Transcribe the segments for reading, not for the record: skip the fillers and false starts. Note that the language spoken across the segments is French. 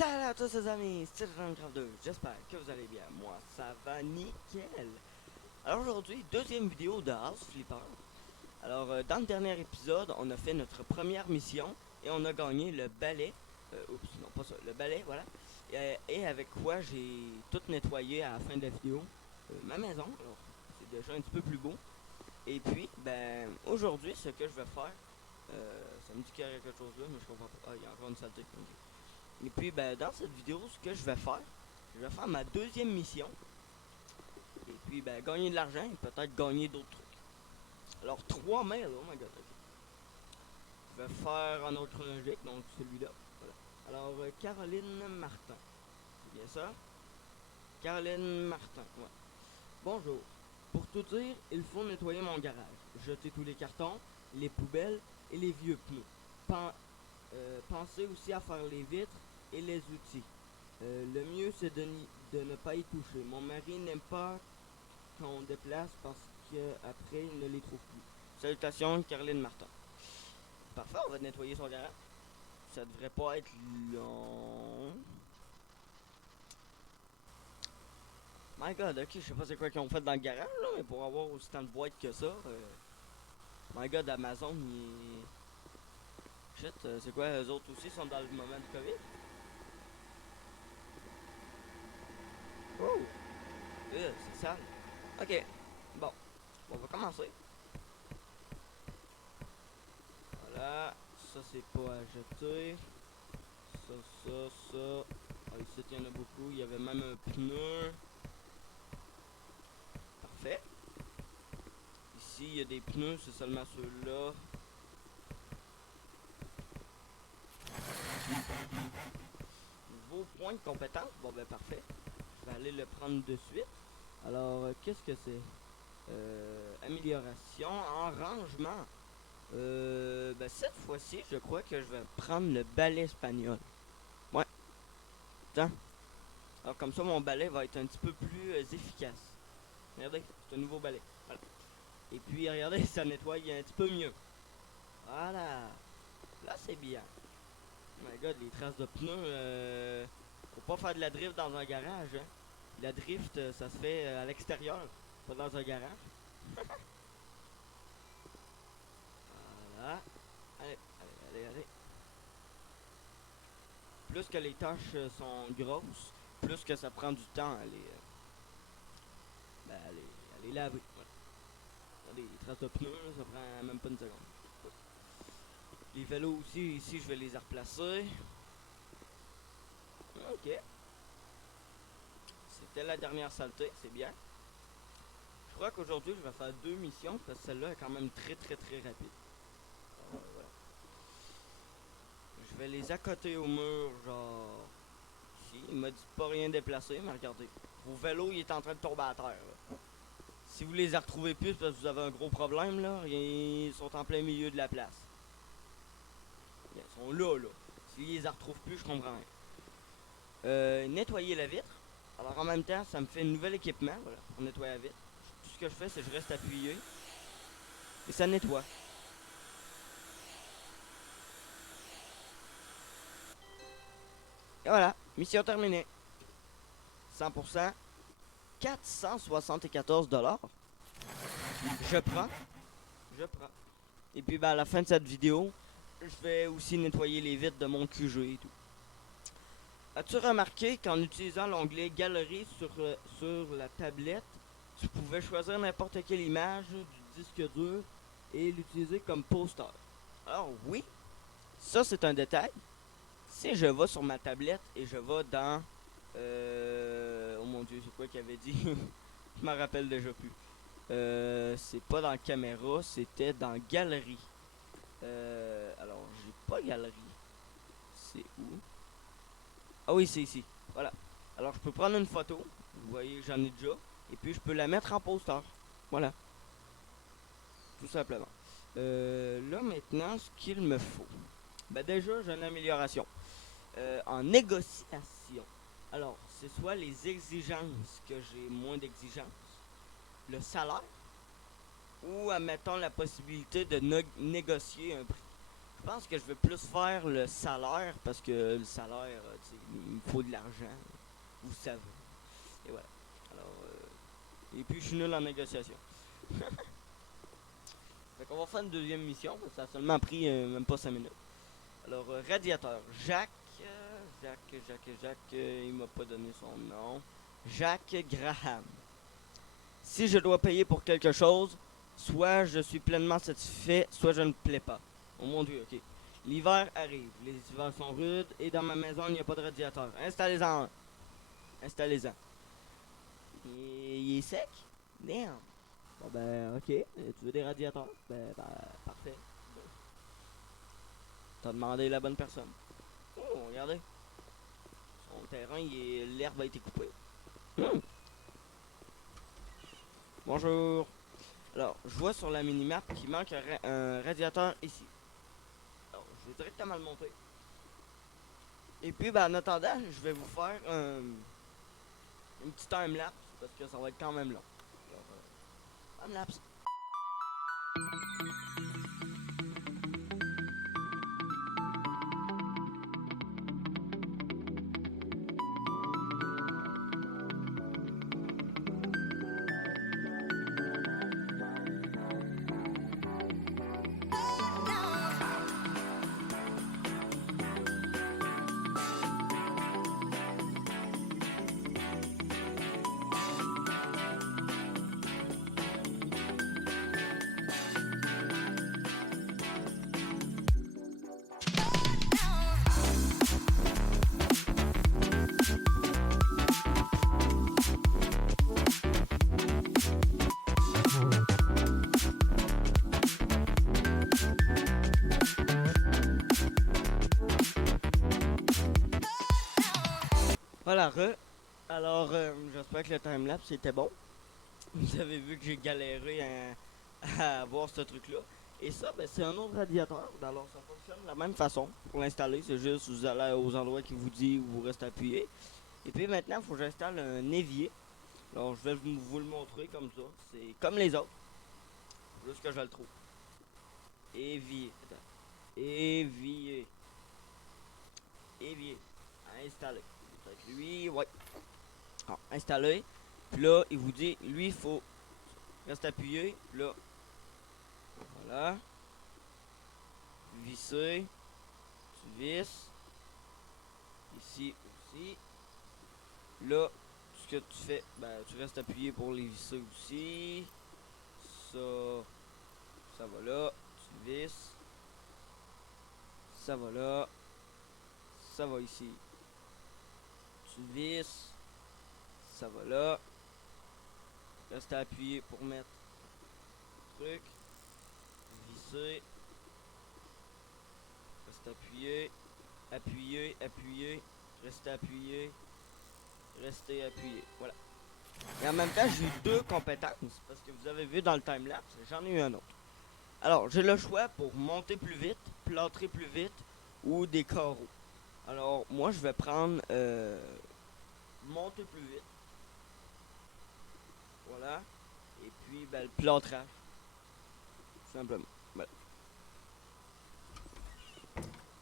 Salut à tous les amis, c'est Jean-Craft 2, j'espère que vous allez bien, moi ça va nickel. Alors aujourd'hui, deuxième vidéo de House Flipper. Alors dans le dernier épisode, on a fait notre première mission et on a gagné le balai. Oups, non pas ça, le balai, voilà. Et avec quoi j'ai tout nettoyé à la fin de la vidéo, ma maison, alors c'est déjà un petit peu plus beau. Et puis, ben, aujourd'hui, ce que je vais faire, ça me dit qu'il y a quelque chose là, mais je comprends pas. Ah, il y a encore une saleté. Ok. Et puis, ben, dans cette vidéo, ce que je vais faire ma deuxième mission. Et puis, ben, gagner de l'argent et peut-être gagner d'autres trucs. Alors, 3 mails, oh my god, ok. Je vais faire en ordre chronologique, donc celui-là. Voilà. Alors, Caroline Martin. C'est bien ça? Caroline Martin, ouais. Bonjour. Pour tout dire, il faut nettoyer mon garage. Jeter tous les cartons, les poubelles et les vieux pneus. Pensez aussi à faire les vitres et les outils. Le mieux c'est de ne pas y toucher. Mon mari n'aime pas quand on déplace parce qu'après il ne les trouve plus. Salutations, Caroline Martin. Parfait, on va nettoyer son garage. Ça devrait pas être long. My god, ok, je sais pas c'est quoi qu'ils ont fait dans le garage là, mais pour avoir aussi tant de boîtes que ça, my god, Amazon, il est... Shit, c'est quoi, eux autres aussi sont dans le moment du COVID? Oh! C'est sale. Ok, bon, on va commencer. Voilà, ça c'est pas à jeter. Ça, ça, ça. Ah, ici il y en a beaucoup, il y avait même un pneu. Parfait. Ici il y a des pneus, c'est seulement ceux-là. Nouveau point de compétence, bon ben parfait. Je vais aller le prendre de suite. Alors, qu'est-ce que c'est? Amélioration en rangement. Ben cette fois-ci, je crois que je vais prendre le balai espagnol. Ouais, tiens. Alors comme ça, mon balai va être un petit peu plus efficace. Regardez, c'est un nouveau balai. Voilà. Et puis, regardez, ça nettoie un petit peu mieux. Voilà. Là, c'est bien. Oh my god, les traces de pneus. Faut pas faire de la drift dans un garage. Hein. La drift, ça se fait à l'extérieur, pas dans un garage. Voilà. Allez, allez, allez, allez. Plus que les tâches sont grosses, plus que ça prend du temps à les, à les laver. Voilà. Regardez, les traces de pneus, ça prend même pas une seconde. Les vélos aussi, ici, je vais les replacer. Ok. C'était la dernière saleté, c'est bien. Je crois qu'aujourd'hui, je vais faire 2 missions, parce que celle-là est quand même très très très rapide. Voilà. Je vais les accoter au mur, genre... Ici, il m'a dit pas rien déplacer, mais regardez. Vos vélos, il est en train de tomber à terre. Là. Si vous les retrouvez plus parce que vous avez un gros problème, là, ils sont en plein milieu de la place. Ils sont là, là. S'ils les retrouvent plus, je comprends rien. Nettoyer la vitre. Alors en même temps, ça me fait un nouvel équipement, voilà, pour nettoyer la vitre. Tout ce que je fais, c'est que je reste appuyé et ça nettoie. Et voilà, mission terminée. 100%, 474 $. Je prends, je prends. Et puis ben, à la fin de cette vidéo, je vais aussi nettoyer les vitres de mon QG et tout. As-tu remarqué qu'en utilisant l'onglet Galerie sur la tablette, tu pouvais choisir n'importe quelle image du disque dur et l'utiliser comme poster? Alors oui, ça c'est un détail. Si je vais sur ma tablette et je vais dans... oh mon dieu, c'est quoi qu'il avait dit? Je m'en rappelle déjà plus. C'est pas dans caméra, c'était dans galerie. Alors, j'ai pas galerie. C'est où? Ah oui, c'est ici. Voilà. Alors, je peux prendre une photo. Vous voyez, j'en ai déjà. Et puis, je peux la mettre en poster. Voilà. Tout simplement. Là, maintenant, ce qu'il me faut. Ben déjà, j'ai une amélioration. En négociation. Alors, c'est soit les exigences que j'ai moins d'exigences, le salaire, ou admettons la possibilité de négocier un prix. Je pense que je vais plus faire le salaire parce que le salaire, tu sais, il me faut de l'argent. Vous savez. Et voilà. Alors, et puis je suis nul en négociation. Fait qu'on va faire une deuxième mission, parce que ça a seulement pris même pas 5 minutes. Alors, radiateur. Jacques, il m'a pas donné son nom. Jacques Graham. Si je dois payer pour quelque chose, soit je suis pleinement satisfait, soit je ne plais pas. Oh mon dieu, ok. L'hiver arrive, les hivers sont rudes et dans ma maison il n'y a pas de radiateur. Installez-en un. Installez-en. Il est sec? Damn. Bon ben ok, tu veux des radiateurs? Ben parfait. T'as demandé la bonne personne. Oh, regardez. Son terrain, l'herbe a été coupée. Hmm. Bonjour. Alors, je vois sur la minimap qu'il manque un radiateur ici. Alors, je vais directement le monter. Et puis, ben, en attendant, je vais vous faire une petite time-lapse parce que ça va être quand même long. Alors, time-lapse. Voilà, Alors, j'espère que le time-lapse était bon. Vous avez vu que j'ai galéré à avoir ce truc-là. Et ça, ben, c'est un autre radiateur. Alors, ça fonctionne de la même façon pour l'installer. C'est juste, vous allez aux endroits qui vous dit où vous restez appuyé. Et puis maintenant, il faut que j'installe un évier. Alors, je vais vous le montrer comme ça. C'est comme les autres. Juste que je le trouve. Évier. Attends. Évier. Évier. Installer. Fait que lui, ouais. Alors, installer. Puis là, il vous dit, lui, il faut rester appuyé. Là, voilà. Visser. Tu visses. Ici aussi. Là, ce que tu fais, ben, tu restes appuyé pour les visser aussi. Ça, ça va là. Tu visses. Ça va là. Ça va ici. Tu visses. Ça va là. Reste appuyé pour mettre le truc. Visser. Reste appuyé. Appuyer, appuyer. Rester appuyé. Rester appuyé. Voilà. Et en même temps, j'ai eu deux compétences. Parce que vous avez vu dans le timelapse, j'en ai eu un autre. Alors, j'ai le choix pour monter plus vite, plâtrer plus vite ou des carreaux. Alors, moi, je vais prendre monter plus vite. Voilà. Et puis, ben, le plâtrage. Tout simplement. Voilà.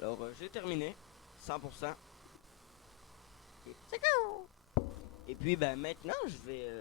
Alors, j'ai terminé. 100%. Et c'est go! Et puis, ben, maintenant, je vais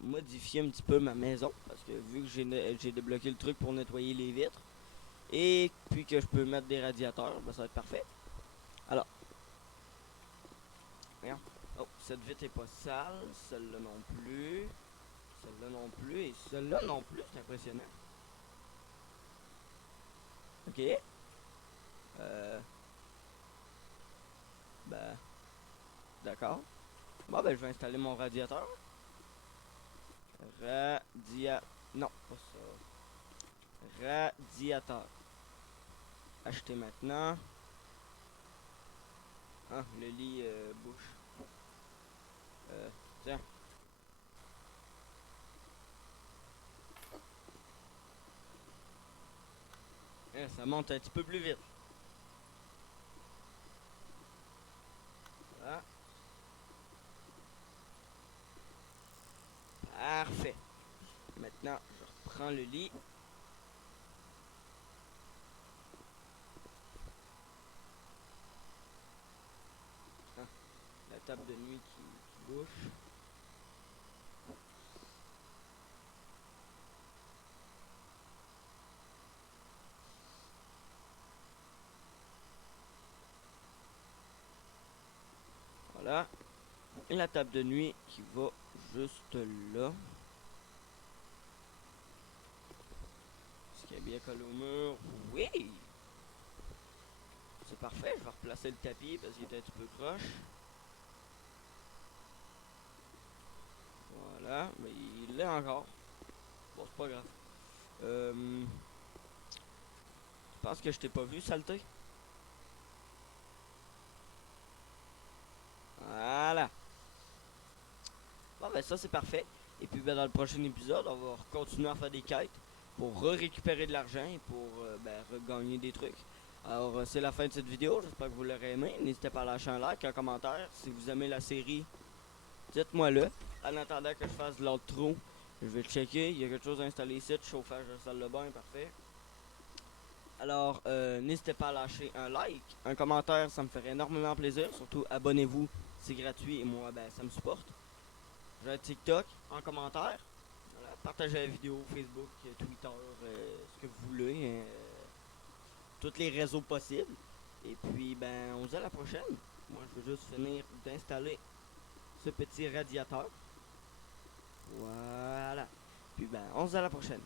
modifier un petit peu ma maison. Parce que vu que j'ai débloqué le truc pour nettoyer les vitres. Et puis que je peux mettre des radiateurs, ben, ça va être parfait. Alors, voyons. Oh, cette vitre est pas sale. Celle-là non plus. Celle-là non plus. Et celle-là non plus. C'est impressionnant. Ok. Ben, d'accord. Bon, ben, je vais installer mon radiateur. Non, pas ça. Radiateur. Acheter maintenant. Ah, le lit bouche. Tiens. Ça monte un petit peu plus vite. Voilà. Parfait. Maintenant, je reprends le lit. table de nuit qui bouche. Voilà. Et la table de nuit qui va juste là. Est-ce qu'il est bien collé au mur? Oui! C'est parfait, je vais replacer le tapis parce qu'il était un petit peu croche. Voilà, mais il l'est encore. Bon, c'est pas grave. Je pense que je t'ai pas vu, saleté. Voilà. Bon, ben ça, c'est parfait. Et puis, ben, dans le prochain épisode, on va continuer à faire des quêtes pour récupérer de l'argent et pour regagner des trucs. Alors, c'est la fin de cette vidéo. J'espère que vous l'aurez aimé. N'hésitez pas à lâcher un like, un commentaire. Si vous aimez la série, dites-moi-le. En attendant que je fasse l'outro, je vais checker. Il y a quelque chose à installer ici. Chauffage de salle de bain, parfait. Alors, n'hésitez pas à lâcher un like, un commentaire, ça me ferait énormément plaisir. Surtout, abonnez-vous, c'est gratuit et moi, ben, ça me supporte. J'ai un TikTok en commentaire. Voilà, partagez la vidéo, Facebook, Twitter, ce que vous voulez. Tous les réseaux possibles. Et puis, ben, on se dit à la prochaine. Moi, je veux juste finir d'installer ce petit radiateur. Voilà. Puis, ben, on se dit à la prochaine.